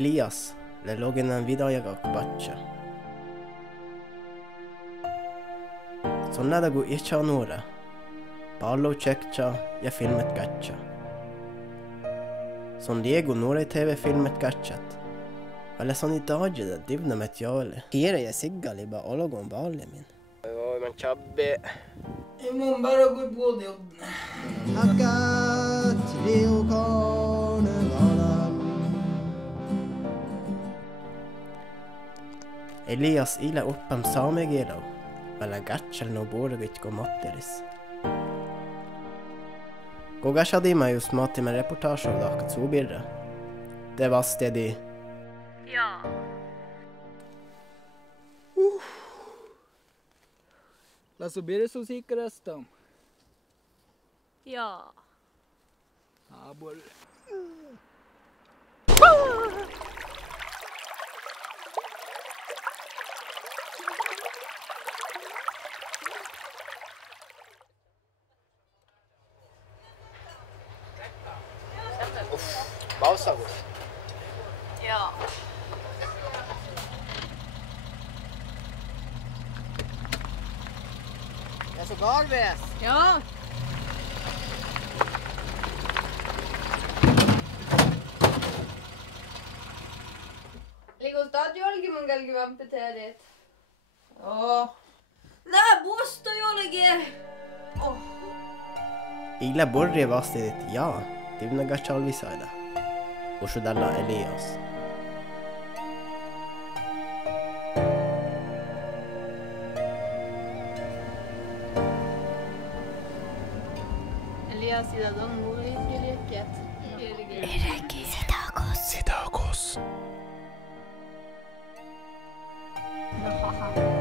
Elias leloginen vidajagak batja. Sonnadagu itcha nuora. Pallo tjekcha ja filmet gatcha. Son Diego nuora TV-filmet gatchat. Eller son i dagje divna metjale. Kiere ja siggali ba ologon baalemin. Oi, men tjabbi. Imorgon bara gå på det. Akkat Rio Karnevalan. Elias ila uppam samegelo. Vela gatchel no borgit go matteris. Gogasha di meg jo smati med reportasje av dakat sobirre. Det var stedi. Ja. La subire su sikkerhetsdam. Ja. Ja, bolle. Bausagus. Ja. Det er så garves. Ja. Ligo stadiolgi mungalgi vampeterit. Oh. Nää bosta jollekin. Oh. Ila borre vastedit ja. Divna gatchalvisaida. Ushudalla Elias. Elias ida don muri leket. Ereki Sidakos. Sidakos. Haha.